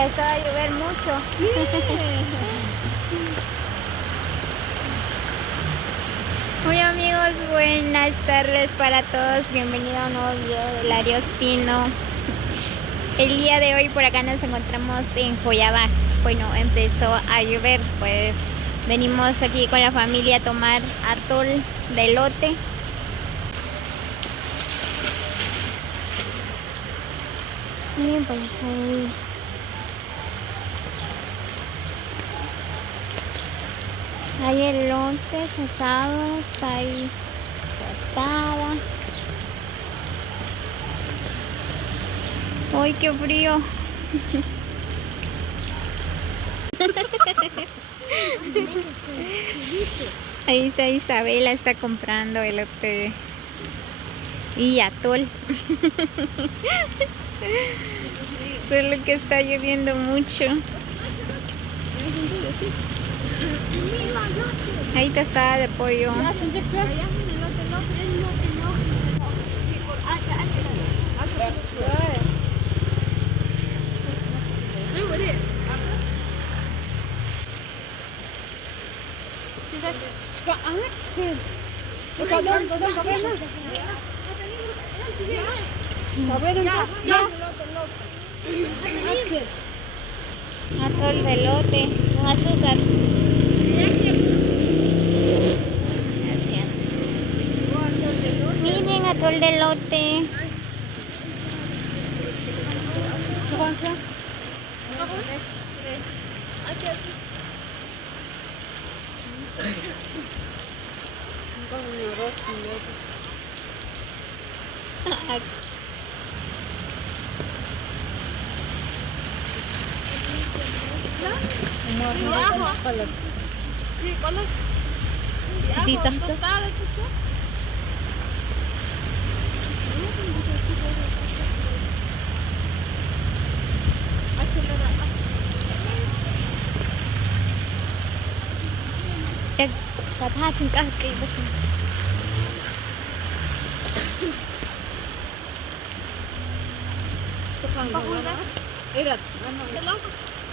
empezó a llover mucho. Sí. Hola amigos, buenas tardes para todos. Bienvenido a un nuevo video del Ariostino. El día de hoy por acá nos encontramos en Joyabá. Bueno, empezó a llover, pues venimos aquí con la familia a tomar atol de elote. Y pues ahí hay elotes asados, hay tostada. ¡Uy, qué frío! Ahí está Isabela, está comprando elote y atol. Solo que está lloviendo mucho. Ahí tostada de pollo. Atol de elote con azúcar. Gracias. Miren, atol de elote. Và tha chừng cả cái bất kỳ.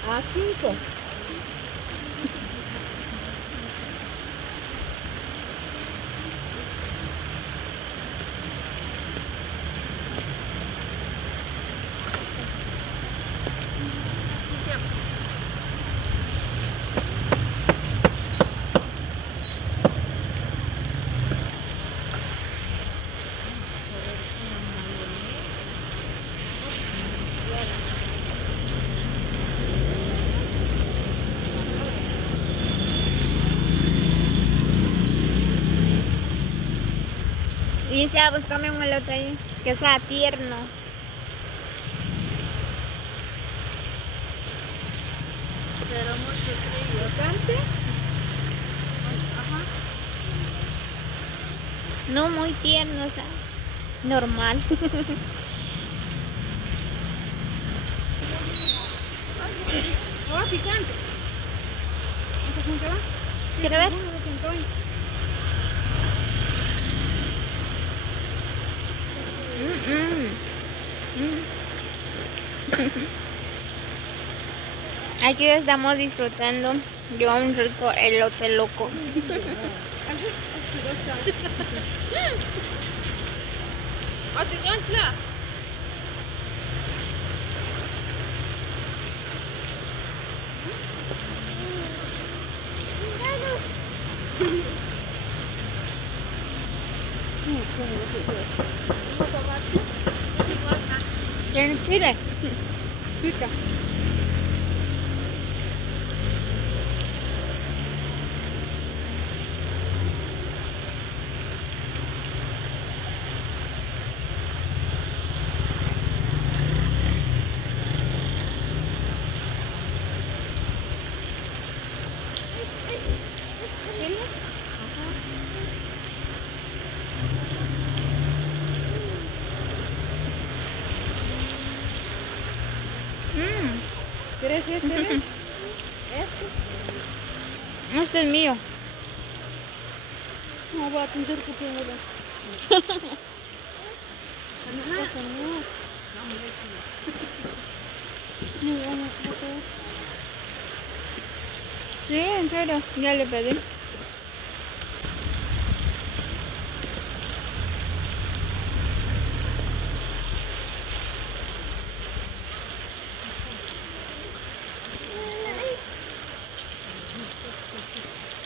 A 5. Y dice, ah, búscame un elote ahí, que sea tierno. Pero mucho frío. ¿Cante? Ajá. No muy tierno, o sea, normal. Oh, picante. ¿Quiere ver? Aquí estamos disfrutando de un rico elote loco. ¿Tiene chile? Pica. ¿Quieres este? ¿Este? Este es mío. No voy a atender que tengo Muy buena foto. Sí, en serio, ya le pedí.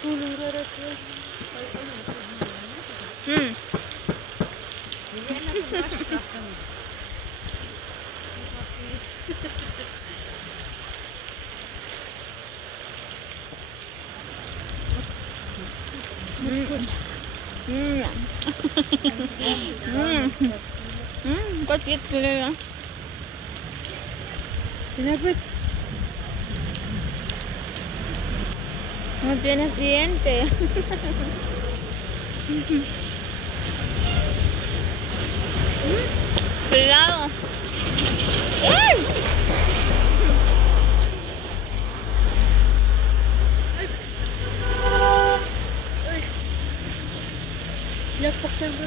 Tú lo eres tú. Mm. Cosita. Mira, pues. No tienes dientes. Cuidado. ¡Ay! Ya cortando.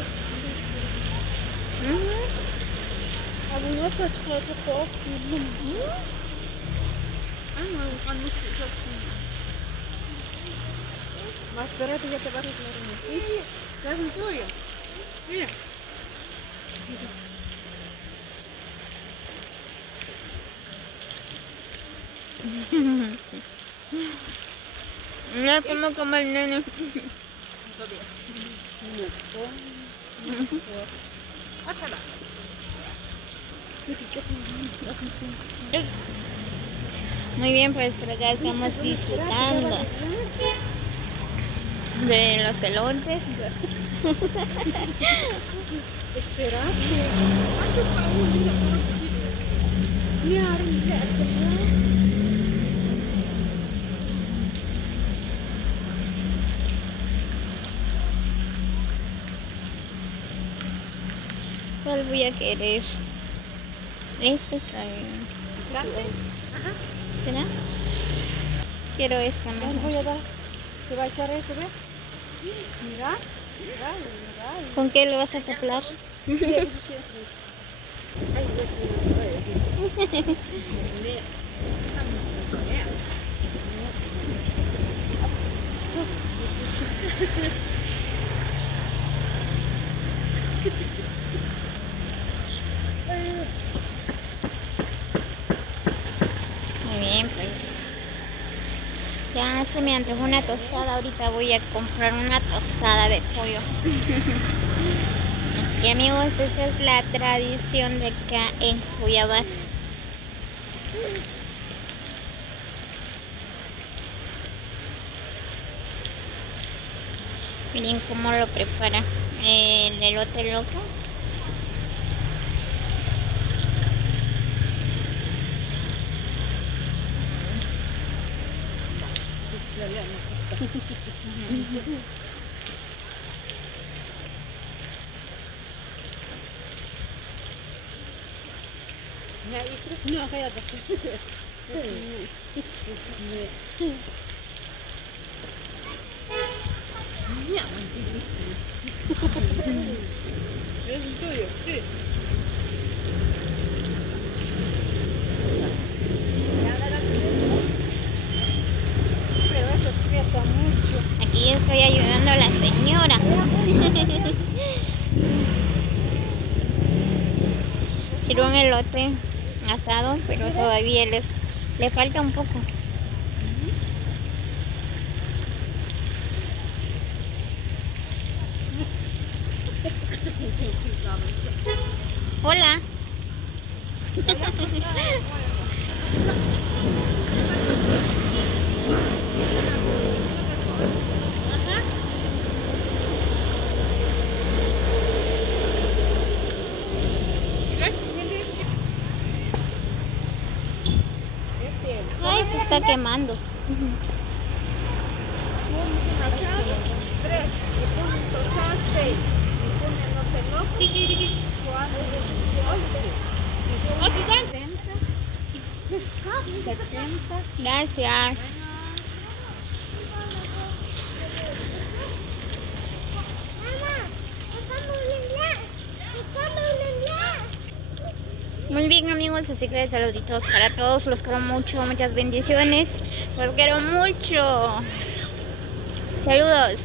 A mí no se trata todo. Más espérate, ya te vas a arreglar. Sí, ya es un tuyo. Mira. Mira cómo come el nene. Muy bien, pues por acá estamos disfrutando de los elotes. Espérate. Mira, ¿Cuál voy a querer? Esta está bien. Ajá. ¿Será? Quiero esta Ya le mejor. voy a dar. Te va a echar eso, ¿ves? Mira. Mira. ¿Con qué lo vas a soplar? Muy bien, pues. Ya se me antojó una tostada. Ahorita voy a comprar una tostada de pollo. Así que amigos, esta es la tradición de acá en Cuiabá. Miren cómo lo prepara el elote loco. No, cállate. Es un tuyo, sí. Pero eso pesa mucho. Aquí estoy ayudando a la señora. Quiero un elote asado, pero todavía le falta un poco. Hola. Ay, se está quemando. Tres, le ponen tostada, 6, le ponen elote loco, 4, 70. Gracias. Muy bien amigos, así que saluditos para todos, los quiero mucho, muchas bendiciones, los quiero mucho. Saludos.